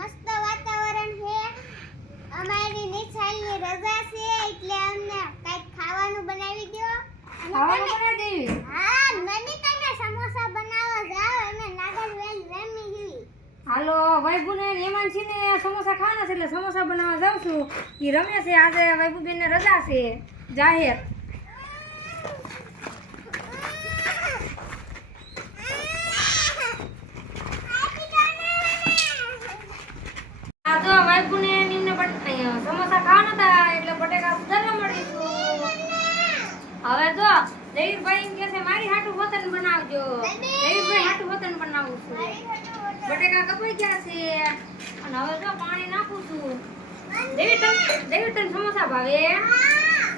મસ્ત વાતાવરણ છે. અમારી નિશાળની રજા છે એટલે અમને કંઈક ખાવાનું બનાવી દો. ખાવાનું બનાવી દેવી. હા, મમ્મી તમે સમોસા બનાવો જાઓ. અમે નાગરવેલ રમી ગઈ. હાલો વૈભુને હેમાંશીને સમોસા ખાવાના છે એટલે સમોસા બનાવવા જાઉં છું. એ રમે છે. આજે વૈભુબેનને રજા છે જાહેર. આ જો વૈભુને નિમને સમોસા ખાવાના હતા એટલે બટેકા સુધારવા મળીશું. હવે જો દેવીભાઈ એમ કહે છે મારી હાટુ હોતન બનાવજો. દેવીભાઈ હાટુ હોતન બનાવું છું. બટેકા કપાઈ ગયા છે અને હવે જો પાણી નાખું છું. દેવી તને સમોસા ભાવે?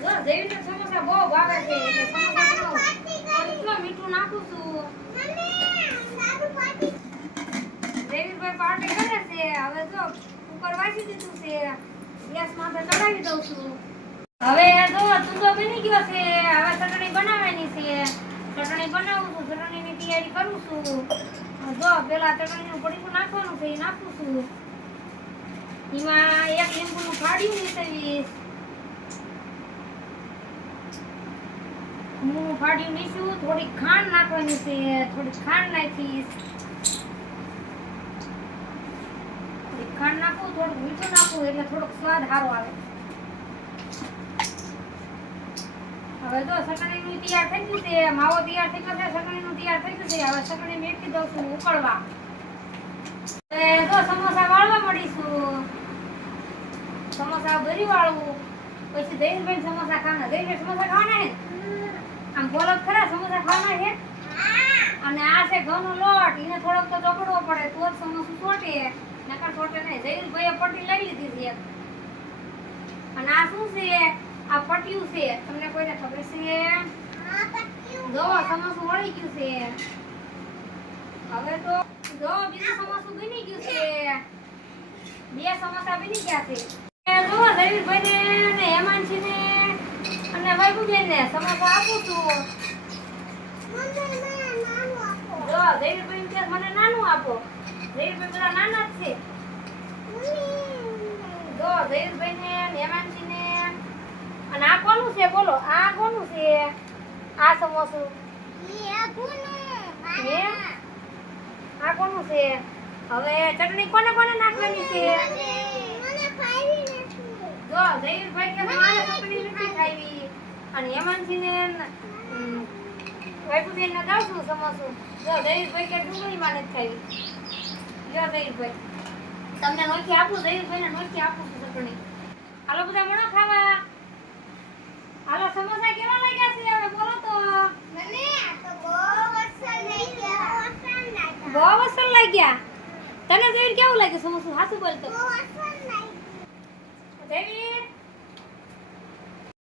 જો દેવીને સમોસા બહુ ભાવે છે એટલે સમોસા બનાવું. એટલું મીઠું નાખું છું. દેવીભાઈ પાર્ટી કરે છે. હવે જો કુકર વાસી દીધું છે. ગેસ માથે ચડાવી દઉં છું. હવે જો ચૂંદો બની ગયો છે. હવે ચટણી બનાવવાની છે. ચટણી બનાવું છું. ચટણીની તૈયારી કરું છું. જો પેલા ચટણીનું પડીકું નાખવાનું છે એ નાખું છું. એમાં એક લીંબુનું ફાડ્યું નીકળીશ. હું ફાડ્યું નીચું. થોડી ખાંડ નાખવાની છે. થોડી ખાંડ નાખીશ. થોડી ખાંડ નાખું. થોડું મીઠું નાખું એટલે થોડોક સ્વાદ સારો આવે. હવે જો ચટણીનું તૈયાર થઈ ગયું છે. માવો તૈયાર થઈ ગયો છે. ચટણીનું તૈયાર થઈ ગયું છે. હવે ચટણી મેકી દઉં છું ઉકળવા. જો સમોસા વાળવા મળીશું. સમોસા ભરી વાળવું. પછી દહીંભાઈ સમોસા ખાવાના. દહીંભાઈ સમોસા ખાવાના હે. આમ બોલો ખરા સમોસા ખાવાના છે. અને આ છે ઘઉંનો લોટ. એને થોડોક તો ચોપડવો પડે તો જ સમોસું ચોટે. નકર ચોટે નહીં. દહીંભાઈએ પટ્ટી લઈ લીધી છે. અને આ શું છે? આ પટ્યું છે. તમને કોઈને ખબર છે? જો સમોસું વળી ગયું છે. હવે તો જો બીજું સમોસું બની ગયું છે. બે સમોસા બની ગયા છે. જો રવિભાઈને ને હેમાંશીને અને વૈભુબેનને સમોસા આપું છું. જો રવિભાઈ કે મને નાનું આપો. રવિભાઈ બધા નાના જ છે. જો રવિભાઈને હેમાંશીને અને આ કોનું છે બોલો? આ કોનું છે? આ સમોસું આ કોનું છે? હવે ચટણી કોને કોને નાખવાની છે? જો દેવીભાઈ કે મારે ચટણી નથી ખાવી અને હેમાંશીને વૈભુબેનને દઉં છું સમોસું. જો દેવીભાઈ કે ડુંગળીમાં નથી ખાવી. જો દેવીભાઈ તમને નોખી આપું. દેવીભાઈને નોખી આપું છું ચટણી. હાલો બધા મળો ખાવા. હાલો સમોસા કેવા લાગ્યા છે હવે બોલો તો? મને આ તો બહુ અસર લાગ્યા. બહુ અસર લાગ્યા. તને દેવી કેવું લાગ્યું સમોસું? હાસુ બોલ તો. બહુ અસર લાગ્યા. દેવી